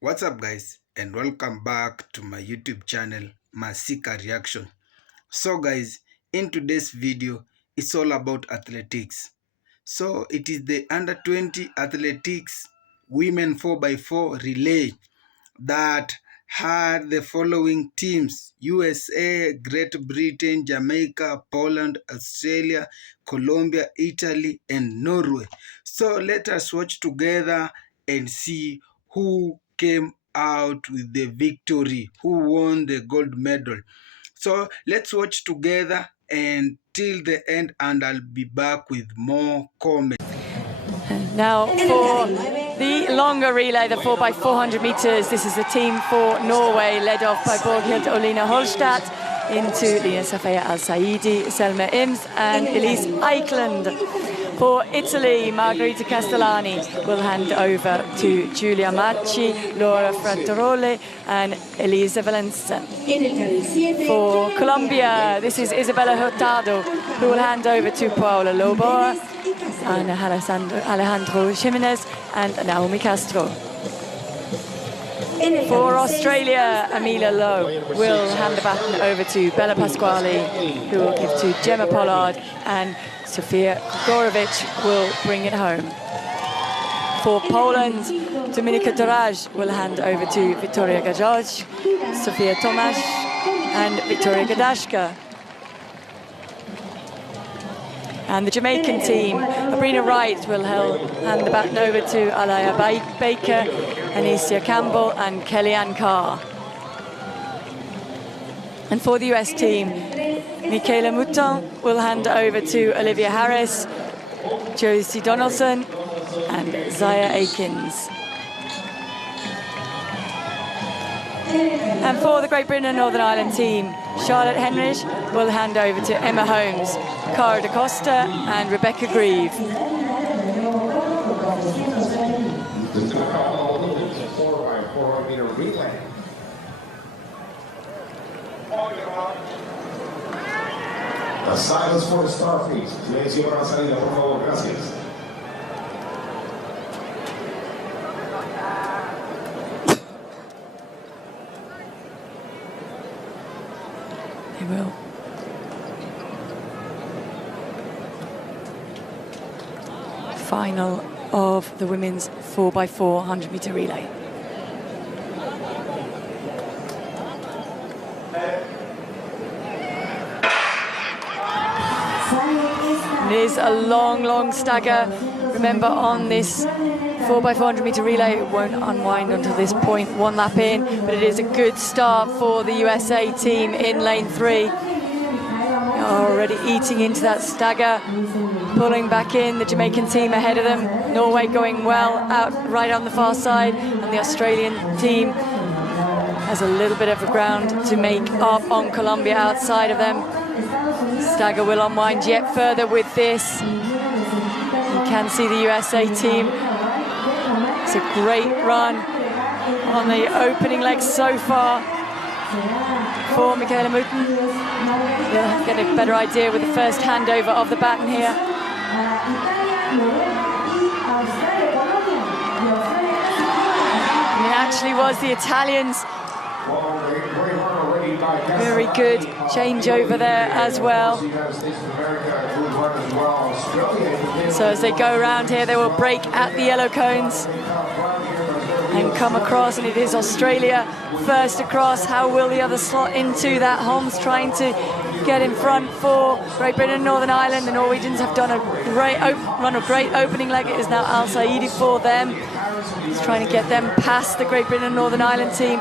What's up, guys, and welcome back to my YouTube channel, Masika Reaction. So guys, in today's video, it's all about athletics. So it is the under 20 athletics women 4x4 relay that had the following teams: USA, Great Britain, Jamaica, Poland, Australia, Colombia, Italy, and Norway. So let us watch together and see who came out with the victory, who won the gold medal. So let's watch together and till the end, and I'll be back with more comments. Now for the longer relay, the 4x400 metres, this is the team for Norway, led off by Borghild Olina Holstadt, into Lina Safaya Al-Saidi, Selma Ims and Elise Eikeland. For Italy, Margherita Castellani will hand over to Giulia Macci, Laura Frattaroli and Elisa Valencia. For Colombia, this is Isabella Hurtado, who will hand over to Paola Loboa, and Alejandro Jimenez and Naomi Castro. For Australia, Amelia Lowe will hand the baton over to Bella Pasquale, who will give to Gemma Pollard, and Sofia Gorovic will bring it home. For Poland, Dominika Doraj will hand over to Victoria Gajaj, Sofia Tomasz and Victoria Gadashka. And the Jamaican team, Abrina Wright will hand the baton over to Alaya Baker, Anicia Campbell and Kellyanne Carr. And for the US team, Michaela Mouton will hand over to Olivia Harris, Josie Donaldson and Zaya Akins. And for the Great Britain and Northern Ireland team, Charlotte Henrich will hand over to Emma Holmes, Cara da Costa and Rebecca Grieve. The silence for the Starfleet. Silencio para salida, por favor, gracias. They will. Final of the women's 4x4 100-metre relay. It is a long stagger. Remember, on this 4x400-metre relay, it won't unwind until this point, one lap in, but it is a good start for the USA team in lane 3. Already eating into that stagger, pulling back in, the Jamaican team ahead of them. Norway going well out right on the far side, and the Australian team has a little bit of a ground to make up on Colombia outside of them. Stagger will unwind yet further with this. You can see the USA team. It's a great run on the opening leg so far for Michaela Mouton. We'll get a better idea with the first handover of the baton here. And it actually was the Italians. Very good changeover there as well. So as they go around here, they will break at the yellow cones and come across, and it is Australia first across. How will the others slot into that? Holmes trying to get in front for Great Britain and Northern Ireland. The Norwegians have done a great great opening leg. It is now Al-Saidi for them. He's trying to get them past the Great Britain and Northern Ireland team.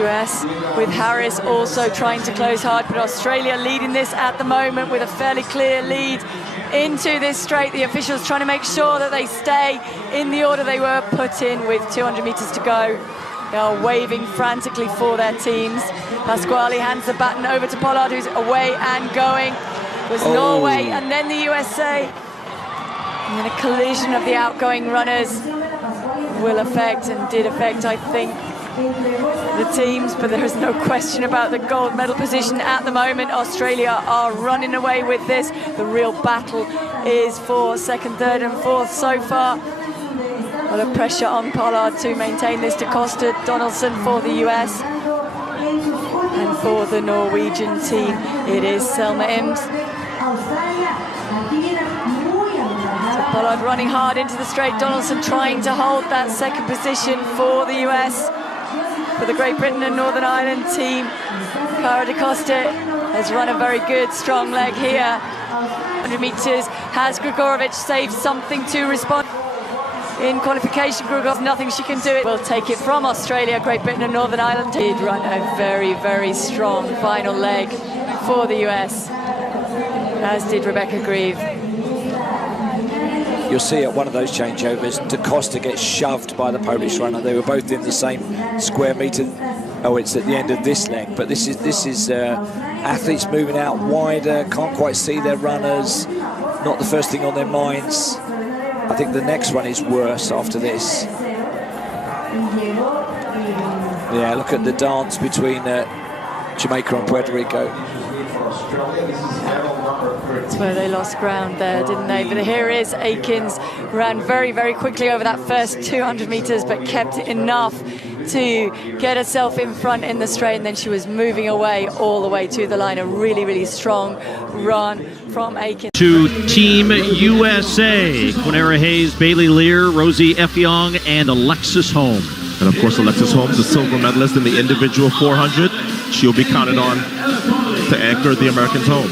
US with Harris also trying to close hard, but Australia leading this at the moment with a fairly clear lead into this straight. The officials trying to make sure that they stay in the order they were put in with 200 metres to go. They are waving frantically for their teams. Pasquale hands the baton over to Pollard, who's away and going. It was Norway and then the USA. And then a collision of the outgoing runners will affect, and did affect, I think, the teams, but there is no question about the gold medal position at the moment. Australia are running away with this. The real battle is for second, third and fourth so far. A lot of pressure on Pollard to maintain this. DaCosta, Donaldson for the US. And for the Norwegian team, it is Selma Ims. So Pollard running hard into the straight. Donaldson trying to hold that second position for the US. For the Great Britain and Northern Ireland team, Cara DaCosta has run a very good, strong leg here. 100 meters. Has Grigorovic saved something to respond? In qualification, Grigorovic, nothing she can do. It will take it from Australia, Great Britain and Northern Ireland. Did run a very, very strong final leg for the US, as did Rebecca Grieve. You'll see at one of those changeovers, DaCosta gets shoved by the Polish runner. They were both in the same square meter. Oh, it's at the end of this leg, but this is athletes moving out wider, can't quite see their runners, not the first thing on their minds. I think the next one is worse after this. Yeah, look at the dance between Jamaica and Puerto Rico. That's where they lost ground there, didn't they? But here is Akins, ran very, very quickly over that first 200 meters, but kept enough to get herself in front in the straight, and then she was moving away all the way to the line. A really, really strong run from Akins. To Team USA, Quinera Hayes, Bailey Lear, Rosie Effiong, and Alexis Holmes. And of course, Alexis Holmes, the silver medalist in the individual 400. She'll be counted on to anchor the Americans home.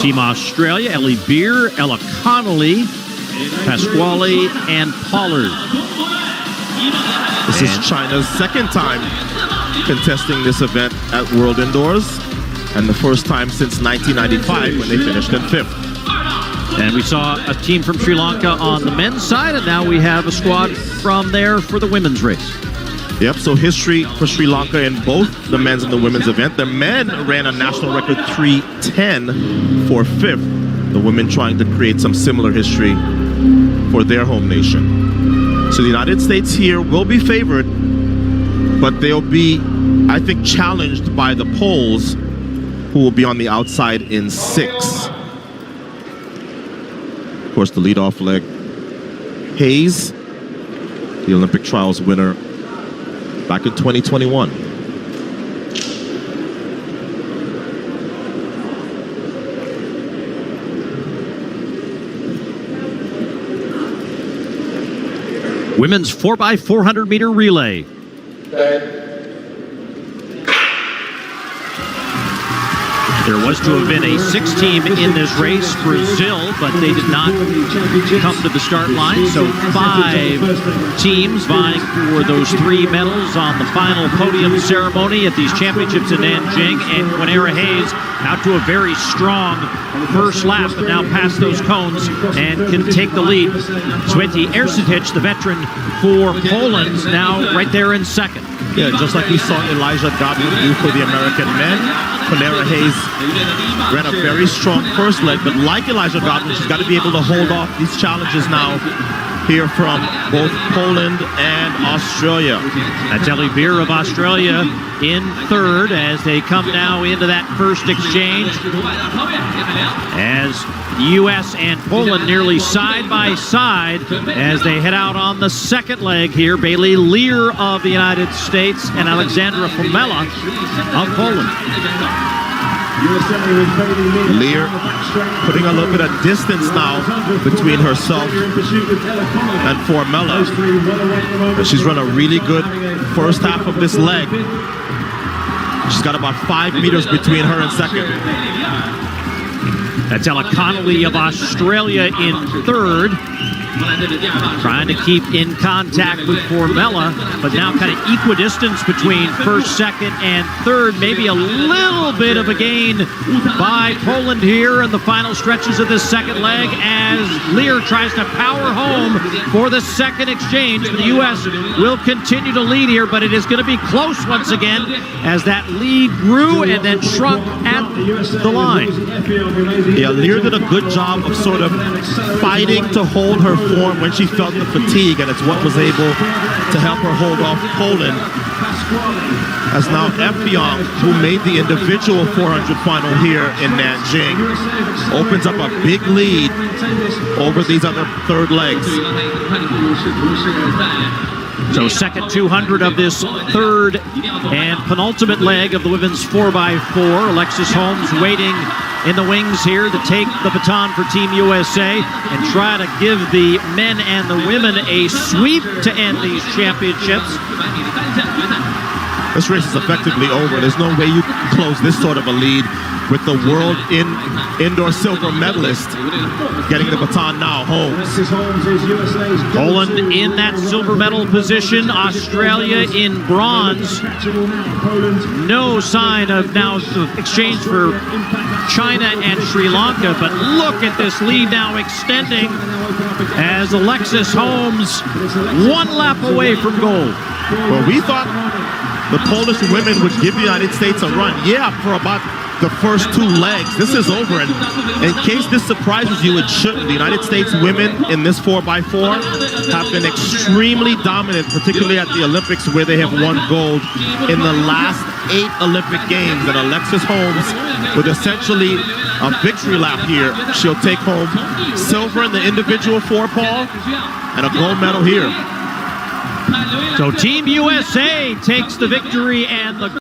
Team Australia, Ellie Beer, Ella Connolly, Pasquale, and Pollard. This is China's second time contesting this event at World Indoors, and the first time since 1995 when they finished in 5th. And we saw a team from Sri Lanka on the men's side, and now we have a squad from there for the women's race. Yep, so history for Sri Lanka in both the men's and the women's event. The men ran a national record 3:10 for 5th. The women trying to create some similar history for their home nation. So the United States here will be favored, but they'll be, I think, challenged by the Poles, who will be on the outside in 6. Of course, the leadoff leg. Hayes, the Olympic trials winner back in 2021. Women's 4x400 meter relay. There was to have been a 6-team in this race, Brazil, but they did not come to the start line. So 5 teams vying for those 3 medals on the final podium ceremony at these championships in Nanjing. And Quinera Hayes out to a very strong first lap, but now past those cones and can take the lead. Sveti Ersitic, the veteran for Poland, now right there in second. Yeah, just like we saw Elijah Godwin do for the American men, Quinera Hayes ran a very strong first leg, but like Elijah Godwin, she's got to be able to hold off these challenges now here from both Poland and Australia. That's Ellie Beer of Australia in third as they come now into that first exchange. As U.S. and Poland nearly side by side as they head out on the second leg here. Bailey Lear of the United States and Alexandra Formella of Poland. Lear putting a little bit of distance now between herself and Formella. But she's run a really good first half of this leg. She's got about 5 meters between her and second. That's Ella Connolly of Australia in third. Trying to keep in contact with Formella, but now kind of equidistance between first, second, and third. Maybe a little bit of a gain by Poland here in the final stretches of this second leg as Lear tries to power home for the second exchange. The U.S. will continue to lead here, but it is going to be close once again as that lead grew and then shrunk at the line. Yeah, Lear did a good job of sort of fighting to hold her form when she felt the fatigue, and it's what was able to help her hold off Poland as now Effiong, who made the individual 400 final here in Nanjing, opens up a big lead over these other third legs. So second 200 of this third and penultimate leg of the women's 4x4. Alexis Holmes waiting in the wings here to take the baton for Team USA and try to give the men and the women a sweep to end these championships. This race is effectively over. There's no way you can close this sort of a lead with the world indoor silver medalist getting the baton now home. Poland in that silver medal position, Australia in bronze. No sign of now exchange for China and Sri Lanka, but look at this lead now extending as Alexis Holmes 1 lap away from gold. Well, we thought the Polish women would give the United States a run. Yeah, for about the first 2 legs. This is over, and in case this surprises you, it shouldn't. The United States women in this 4x4 have been extremely dominant, particularly at the Olympics, where they have won gold in the last 8 Olympic Games. And Alexis Holmes, with essentially a victory lap here, she'll take home silver in the individual 4-paul and a gold medal here. So Team USA takes the victory and the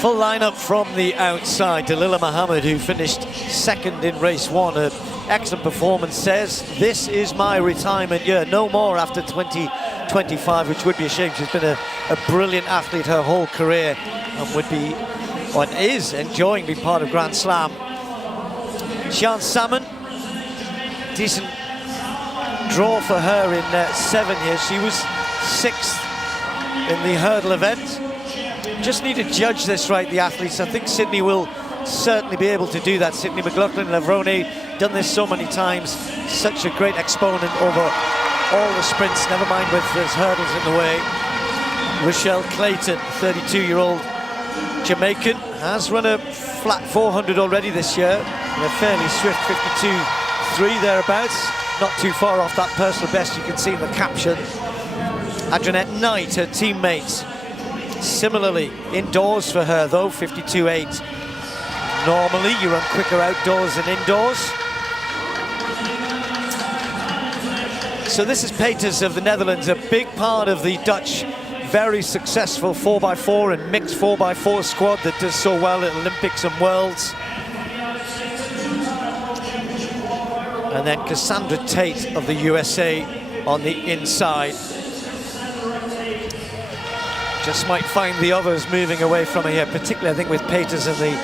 full lineup from the outside. Dalila Muhammad, who finished second in race 1, an excellent performance, says, "This is my retirement year, no more after 2025, which would be a shame. She's been a brilliant athlete her whole career and would be, or is enjoying being part of Grand Slam. Sian Salmon, decent draw for her in 7 years. She was 6th in the hurdle event. Just need to judge this right, the athletes. I think Sydney will certainly be able to do that. Sydney McLaughlin-Levrone, done this so many times, such a great exponent over all the sprints, never mind with there's hurdles in the way. Rochelle Clayton, 32-year-old Jamaican, has run a flat 400 already this year, in a fairly swift 52.3 thereabouts, not too far off that personal best you can see in the caption. Adrianette Knight, her teammate, similarly indoors for her though, 52.8. Normally you run quicker outdoors than indoors. So this is Peters of the Netherlands, a big part of the Dutch very successful 4x4 and mixed 4x4 squad that does so well at Olympics and Worlds. And then Cassandra Tate of the USA on the inside. Just might find the others moving away from her here, particularly I think with Peters in the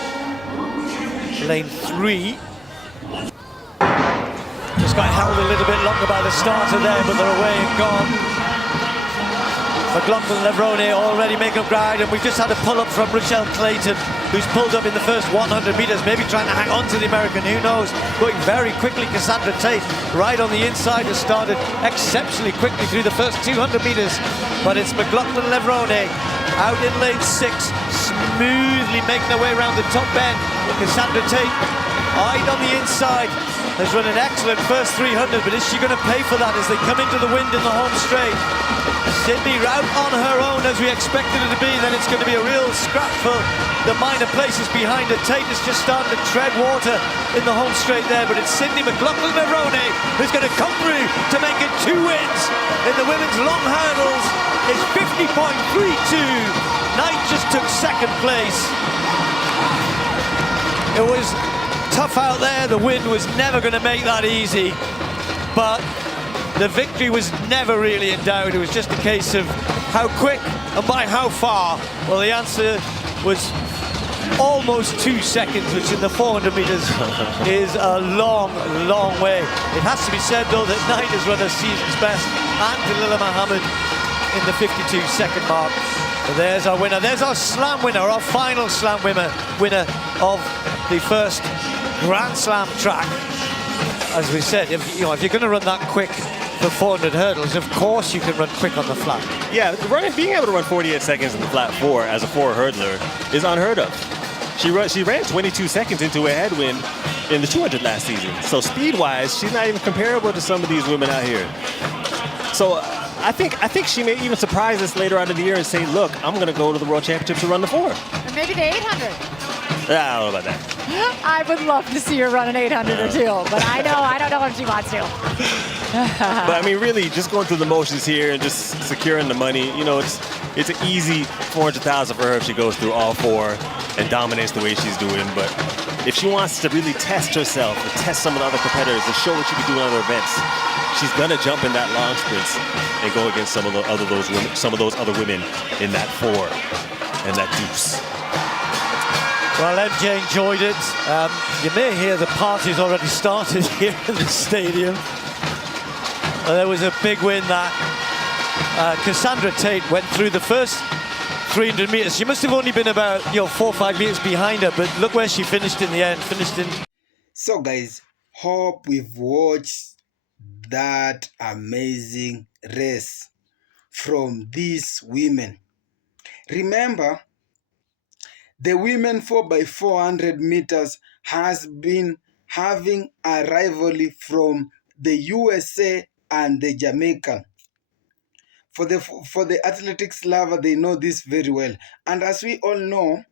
lane 3. Just got held a little bit longer by the starter there, but they're away and gone. McLaughlin-Levrone already making up ground, and we've just had a pull-up from Rochelle Clayton, who's pulled up in the first 100 meters, maybe trying to hang on to the American, who knows. Going very quickly, Cassandra Tate right on the inside has started exceptionally quickly through the first 200 meters, but it's McLaughlin-Levrone out in lane 6, smoothly making their way around the top bend. Cassandra Tate eyed on the inside, has run an excellent first 300, but is she going to pay for that as they come into the wind in the home straight? Sydney out on her own as we expected it to be, then it's going to be a real scrap for the minor places behind her. Tate is just starting to tread water in the home straight there, but it's Sydney McLaughlin-Levrone who's going to come through to make it 2 wins in the women's long hurdles. It's 50.32. Knight just took second place. It was tough out there. The wind was never going to make that easy, but the victory was never really in doubt. It was just a case of how quick and by how far. Well, the answer was almost 2 seconds, which in the 400 meters is a long, long way. It has to be said, though, that Knight has run her season's best, and Dalila Muhammad in the 52-second mark. So there's our winner. There's our slam winner, our final slam winner of the first Grand Slam track. As we said, if you're going to run that quick for 400 hurdles, of course you can run quick on the flat. Yeah, being able to run 48 seconds in the flat 4 as a 4 hurdler is unheard of. She ran 22 seconds into a headwind in the 200 last season. So speed-wise, she's not even comparable to some of these women out here. So I think she may even surprise us later on in the year and say, look, I'm going to go to the World Championships to run the 4. Or maybe the 800. I don't know about that. I would love to see her run an 800 or 2, but I don't know if she wants to. But I mean, really, just going through the motions here and just securing the money, you know, it's an easy 400,000 for her if she goes through all 4 and dominates the way she's doing. But if she wants to really test herself and test some of the other competitors and show what she can do in other events, she's gonna jump in that long sprints and go against some of those other women in that 4 and that deuce. Well, MJ enjoyed it. You may hear the party's already started here in the stadium. There was a big win that Cassandra Tate went through the first 300 meters. She must have only been about 4 or 5 meters behind her, but look where she finished in the end. So guys, hope we've watched that amazing race from these women. Remember, the women 4x400 meters has been having a rivalry from the USA and the Jamaican. For the athletics lover, they know this very well. And as we all know,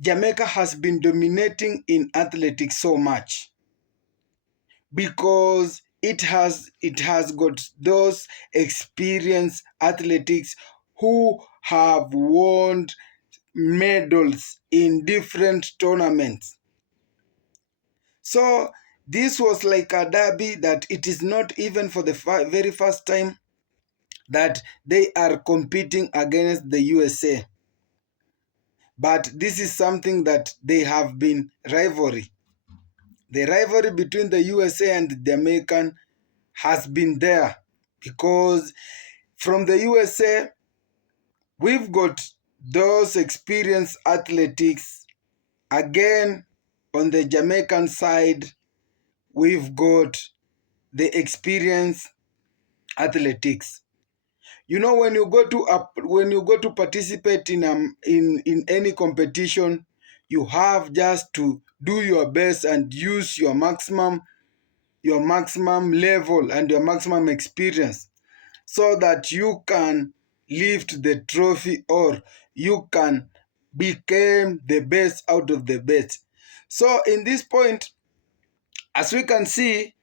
Jamaica has been dominating in athletics so much because it has got those experienced athletes who have won medals in different tournaments. So this was like a derby that it is not even for the very first time that they are competing against the USA. But this is something that they have been rivalry. The rivalry between the USA and the Jamaican has been there because from the USA, we've got those experienced athletics. Again, on the Jamaican side, we've got the experienced athletics. You know, when you go to participate in any competition, you have just to do your best and use your maximum level and your maximum experience so that you can lift the trophy or you can become the best out of the best. So in this point, as we can see,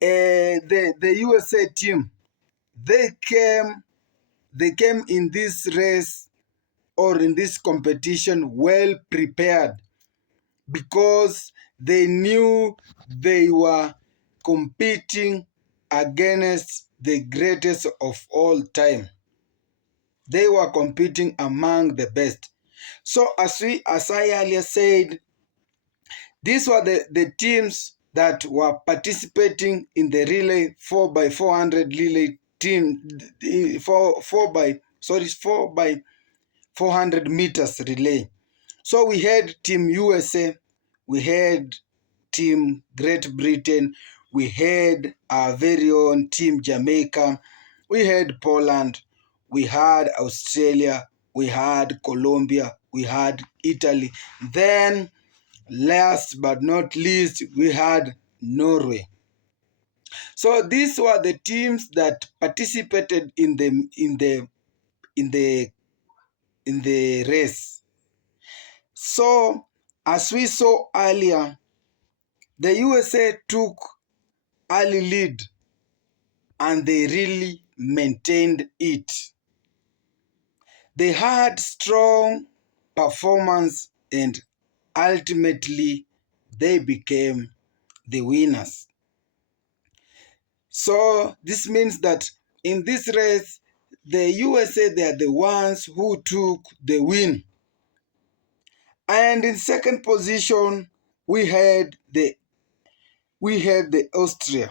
the USA team, they came in this race or in this competition well prepared because they knew they were competing against the greatest of all time. They were competing among the best. So as I earlier said, these were the teams that were participating in the relay 4x400 relay team, 4x400 meters relay. So we had Team USA, we had Team Great Britain, we had our very own Team Jamaica, we had Poland, we had Australia, we had Colombia, we had Italy. Then, last but not least, we had Norway. So these were the teams that participated in the race. So, as we saw earlier, the USA took early lead and they really maintained it. They had strong performance and ultimately they became the winners. So this means that in this race, the USA, they are the ones who took the win. And in second position, we had the Austria.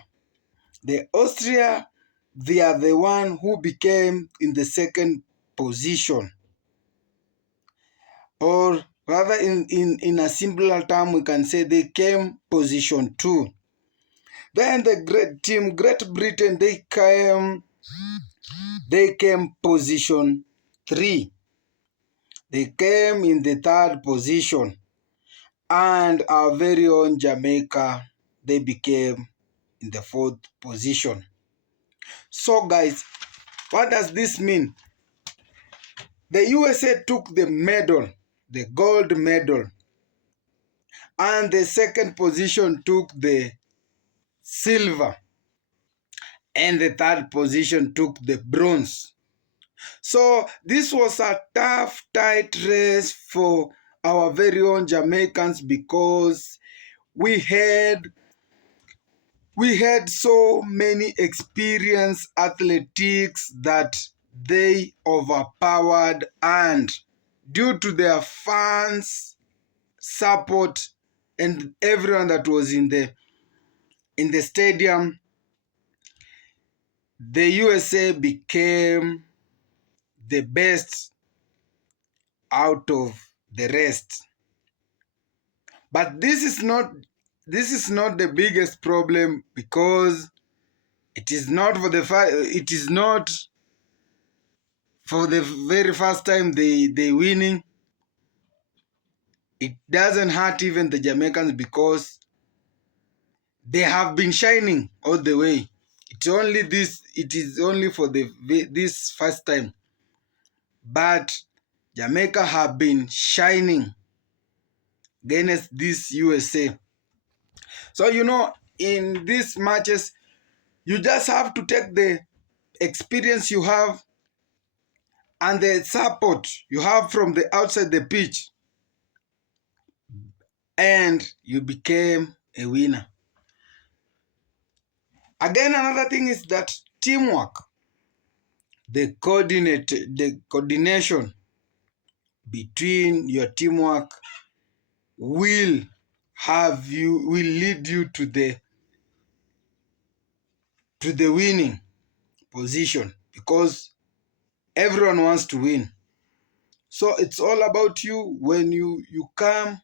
The Austria, they are the one who became in the second position. Or rather in a simpler term, we can say they came position 2. Then the team Great Britain, they came position 3. They came in the third position. And our very own Jamaica, they became in the fourth position. So guys, what does this mean? The USA took the medal, the gold medal, and the second position took the silver, and the third position took the bronze. So this was a tough, tight race for our very own Jamaicans, because we had so many experienced athletics that they overpowered, and due to their fans support and everyone that was in the stadium, the USA became the best out of the rest. But this is not the biggest problem, because it is not for the very first time they winning. It doesn't hurt even the Jamaicans, because they have been shining all the way. It is only for this first time, but Jamaica have been shining against this USA. So in these matches, you just have to take the experience you have and the support you have from the outside the pitch, and you became a winner. Again, another thing is that teamwork, the coordination between your teamwork will lead you to the winning position, because everyone wants to win. So it's all about you. When you come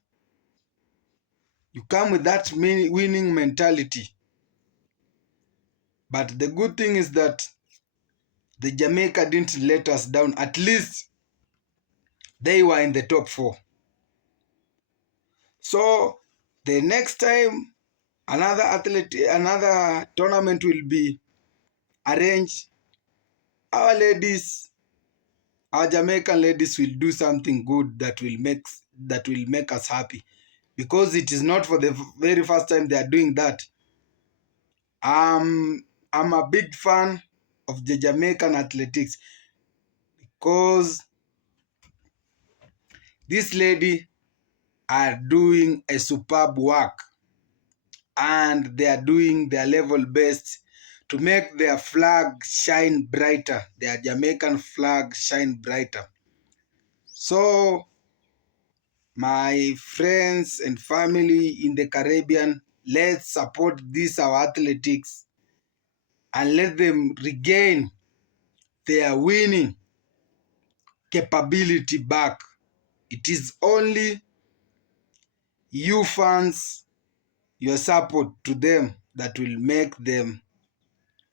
with that winning mentality. But the good thing is that the Jamaica didn't let us down. At least they were in the top 4. So the next time another tournament will be arranged, our Jamaican ladies will do something good that will make us happy, because it is not for the very first time they are doing that. I'm a big fan of the Jamaican athletics, because this lady are doing a superb work, and they are doing their level best to make their flag shine brighter, their Jamaican flag shine brighter. So my friends and family in the Caribbean, let's support our athletics, and let them regain their winning capability back. It is only you fans, your support to them, that will make them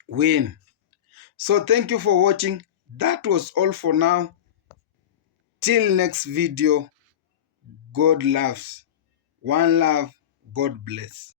win. So thank you for watching. That was all for now. Till next video, God loves. One love, God bless.